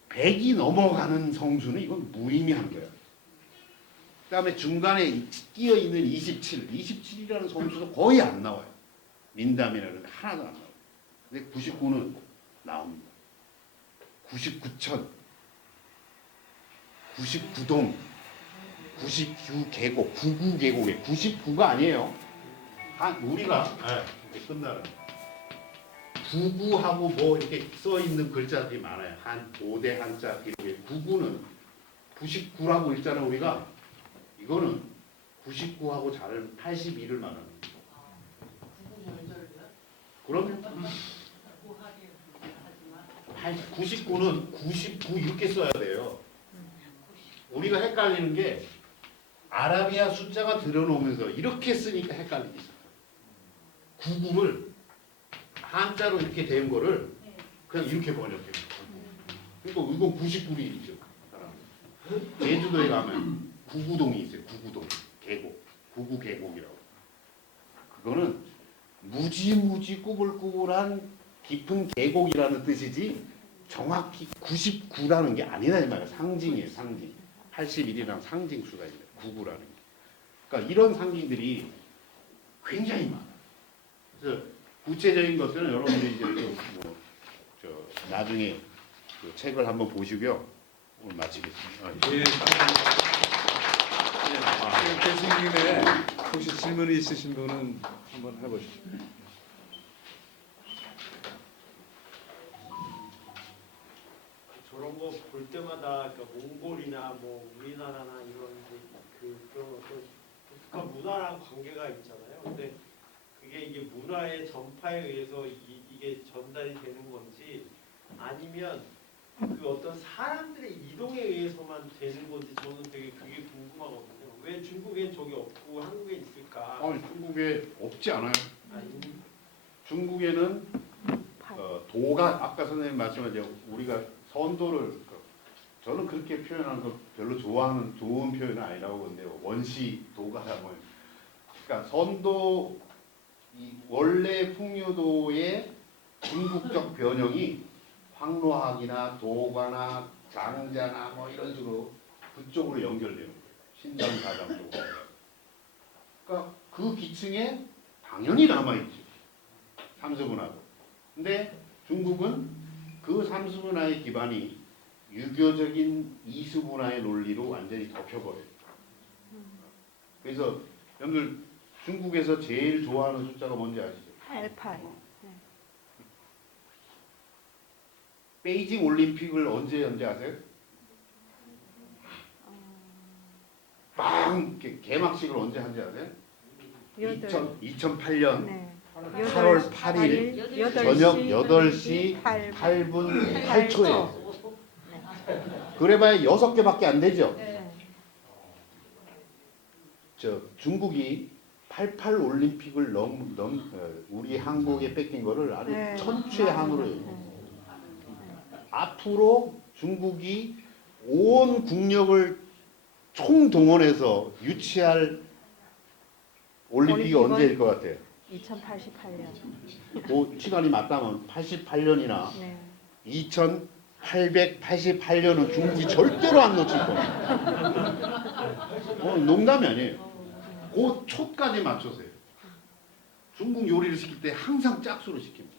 100이 넘어가는 성수는 이건 무의미한 거야. 그 다음에 중간에 끼어 있는 27이라는 성수도 거의 안 나와요. 민담이라는 하나도 안 나와요. 근데 99는 나옵니다. 99천, 99동, 99계곡, 99계곡에 99가 아니에요. 우리가 끝나는 99하고 뭐 이렇게 써 있는 글자들이 많아요. 한 5대 한자 기록에 99는 99라고 읽잖아요. 우리가 이거는 99하고 다른 81을 말하는 거예요. 그럼 99는 99 이렇게 써야 돼요. 우리가 헷갈리는 게 아라비아 숫자가 들어놓으면서 이렇게 쓰니까 헷갈리기 시작해요. 99를 한자로 이렇게 된 거를 그냥 이렇게 번역해요. 그러니까 이건 99일이죠. 제주도에 가면 구구동이 있어요. 구구동 계곡, 구구계곡이라고. 그거는 무지무지 꾸불꾸불한 깊은 계곡이라는 뜻이지 정확히 99라는 게 아니다 이 말이에요. 상징이에요. 상징. 81이랑 상징수가 있어요. 99라는 게. 그러니까 이런 상징들이 굉장히 많아요. 그래서 구체적인 것들은 여러분들이 이제 나중에 그 책을 한번 보시고요. 오늘 마치겠습니다. 예. 계신 김에 혹시 질문이 있으신 분은 한번 해보시죠. 저런 거 볼 때마다 그러니까 몽골이나 뭐 우리나라나 이런 그런 어떤 독특한 문화랑 관계가 있잖아요. 근데 그게 이게 문화의 전파에 의해서 이게 전달이 되는 건지 아니면 그 어떤 사람들의 이동에 의해서만 되는 건지 저는 되게 그게 궁금하거든요. 왜 중국엔 저게 없고 한국에 있을까? 중국에 없지 않아요. 아니, 중국에는 도가 아까 선생님 말씀하신 우리가 선도를 저는 그렇게 표현하는 거 별로 좋아하는 좋은 표현은 아니라고 보는데 원시 도가라 뭐 그러니까 선도 이 원래 풍류도의 중국적 변형이 황로학이나 도가나 장자나 뭐 이런 식으로 그쪽으로 연결되는 거예요. 신장 가장 쪽으로. 그러니까 그 기층에 당연히 남아있죠. 삼수문화도. 근데 중국은 그 삼수문화의 기반이 유교적인 이수문화의 논리로 완전히 덮여버려요. 그래서 여러분들 중국에서 제일 좋아하는 숫자가 뭔지 아시죠? 88. 베이징 올림픽을 언제 아세요? 빵 개막식을 언제 한지 아세요? 2008년 네. 8월 8일 저녁 8시 8분 8초에 그래봐야 6개밖에 안 되죠. 저 중국이 88 올림픽을 우리 한국에 뺏긴 거를 아주 네. 천추의 한으로 앞으로 중국이 온 국력을 총동원해서 유치할 올림픽이 올림픽은 언제일 것 같아요? 2088년. 그 시간이 맞다면 88년이나 네. 2888년은 중국이 절대로 안 놓칠 겁니다. 농담이 아니에요. 그 초까지 맞춰서요. 중국 요리를 시킬 때 항상 짝수로 시킵니다.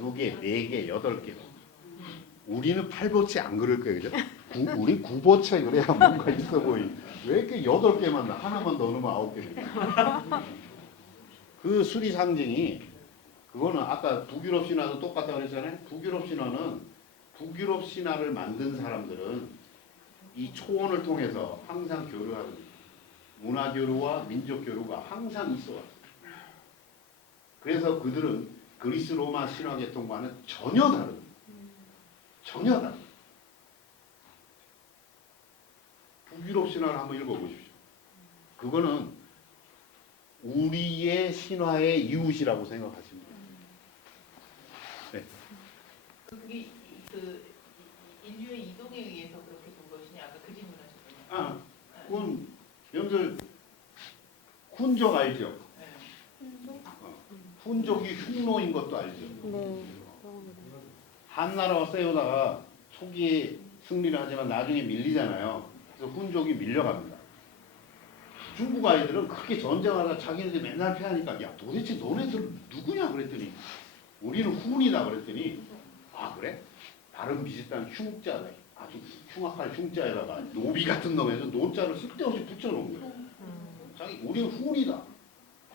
2개, 4개, 8개. 우리는 8보채 안 그럴 거예요, 그죠? 우리 9보채 그래야 뭔가 있어 보이. 왜 이렇게 8개만 나? 하나만 더 넣으면 9개. 그 수리 상징이 그거는 아까 북유럽 신화도 똑같다고 그랬잖아요. 북유럽 신화는 북유럽 신화를 만든 사람들은 이 초원을 통해서 항상 교류하는 문화 교류와 민족 교류가 항상 있어 왔어요. 그래서 그들은 그리스 로마 신화 계통과는 전혀 다릅니다. 전혀 다릅니다. 북유럽 신화를 한번 읽어보십시오. 그거는 우리의 신화의 이웃이라고 생각하십니다. 네. 그게 그 인류의 이동에 의해서 그렇게 본 것이냐 아까 그 질문하셨잖아요. 아, 그건 여러분들 훈족 알죠? 훈족이 흉노인 것도 알죠? 네. 한나라와 싸우다가 초기에 승리를 하지만 나중에 밀리잖아요. 그래서 훈족이 밀려갑니다. 중국 아이들은 그렇게 전쟁하다 자기네들 맨날 패하니까 야 도대체 너네들 누구냐 그랬더니 우리는 훈이다 그랬더니 아 그래? 발음 비슷한 흉자다. 아주 흉악한 흉자에다가 노비 같은 놈에서 노자를 쓸데없이 붙여놓은 거예요. 자기 우리는 훈이다.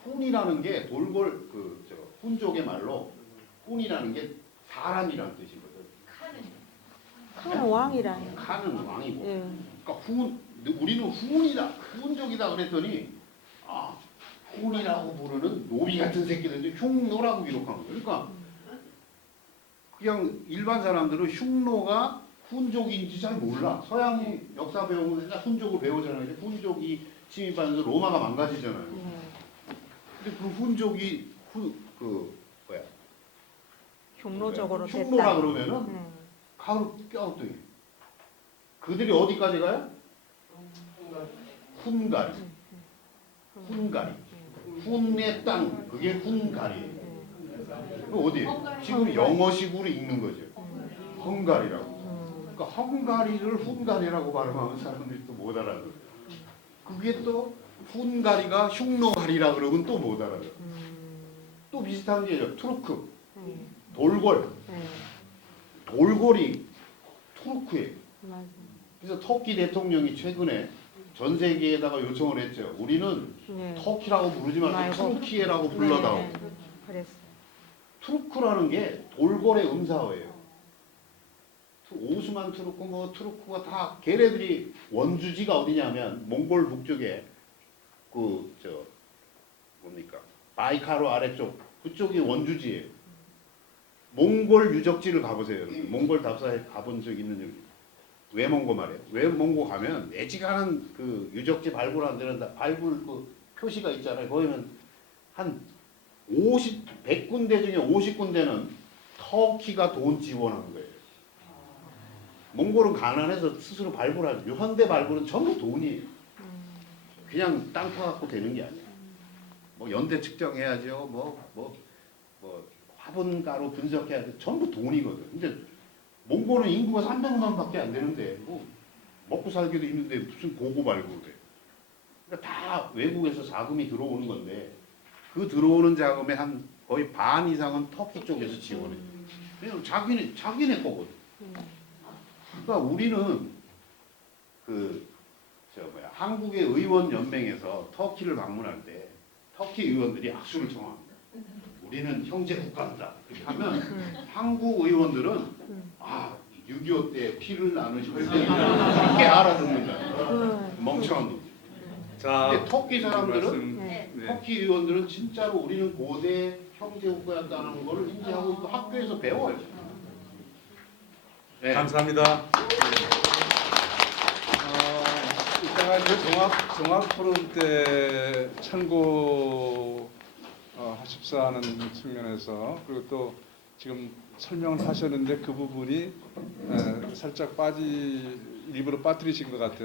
훈이라는 게 돌골 훈족의 말로 훈이라는 게 사람이라는 뜻이거든. 칸 왕이라는. 칸은 왕이고. 예. 그러니까 우리는 훈이다, 훈족이다 그랬더니 아 훈이라고 부르는 노비 같은 새끼들인데 흉노라고 기록한 거예요. 그러니까 그냥 일반 사람들은 흉노가 훈족인지 잘 몰라. 서양 역사 배우면 훈족을 배우잖아요. 훈족이 침입하면서 로마가 망가지잖아요. 네. 근데 그 훈족이 흉노적으로 됐다. 흉노라 그러면은 네. 가로 껴어뚱이. 그들이 어디까지 가요? 훈가리. 훈가리. 훈의 땅. 그게 훈가리예요. 그 어디에요? 지금 영어식으로 읽는 거죠. 헝가리라고. 그러니까 헝가리를 훈가리라고 발음하면 사람들이 또 못 알아들어요. 그게 또 훈가리가 흉노가리라 그러면 또 못 알아들어요. 또 비슷한 게 투르크. 돌골. 돌골이 투르크예요. 맞아요. 그래서 터키 대통령이 최근에 전 세계에다가 요청을 했죠. 우리는 네. 터키라고 부르지 말고 말고. 투르키에라고 불러다오. 네. 그랬어요. 투르크라는 게 돌골의 음사어예요. 오스만 투르크 투르크가 다 걔네들이 원주지가 어디냐면 몽골 북쪽에 뭡니까 바이카로 아래쪽 그쪽이 원주지예요. 몽골 유적지를 가보세요. 여러분. 몽골 답사에 가본 적 있는 적 외몽고 말이에요. 외몽고 가면 애지간한 그 유적지 발굴하는 데는 발굴 그 표시가 있잖아요. 거기는 한 100군데 중에 50군데는 터키가 돈 지원한 거예요. 몽골은 가난해서 스스로 발굴하죠. 현대 발굴은 전부 돈이에요. 그냥 땅 파갖고 되는 게 아니에요. 뭐 연대 측정해야죠. 뭐 화분가로 분석해야 돼. 전부 돈이거든. 근데 몽골은 인구가 300만밖에 안 되는데 뭐 먹고 살기도 힘든데 무슨 고고 발굴을 해. 그러니까 다 외국에서 자금이 들어오는 건데 그 들어오는 자금의 한 거의 반 이상은 터키 쪽에서 지원해. 왜냐면 자기네 거거든. 그러니까 우리는 한국의 의원 연맹에서 터키를 방문할 때 터키 의원들이 악수를 청합니다. 우리는 형제 국가다. 이렇게 하면 한국 의원들은 아 6.25 때 피를 나누신 혈전이다 이렇게 알아듣는 거야. 멍청한 놈. 자, 근데 터키 사람들은 말씀, 네. 네. 터키 의원들은 진짜로 우리는 고대 형제 국가였다는 걸 인지하고 있고 학교에서 배워요. 네. 감사합니다. 이따가 이제 종합 토론 때 참고 하십사 하는 측면에서 그리고 또 지금 설명을 하셨는데 그 부분이 살짝 일부러 빠뜨리신 것 같아서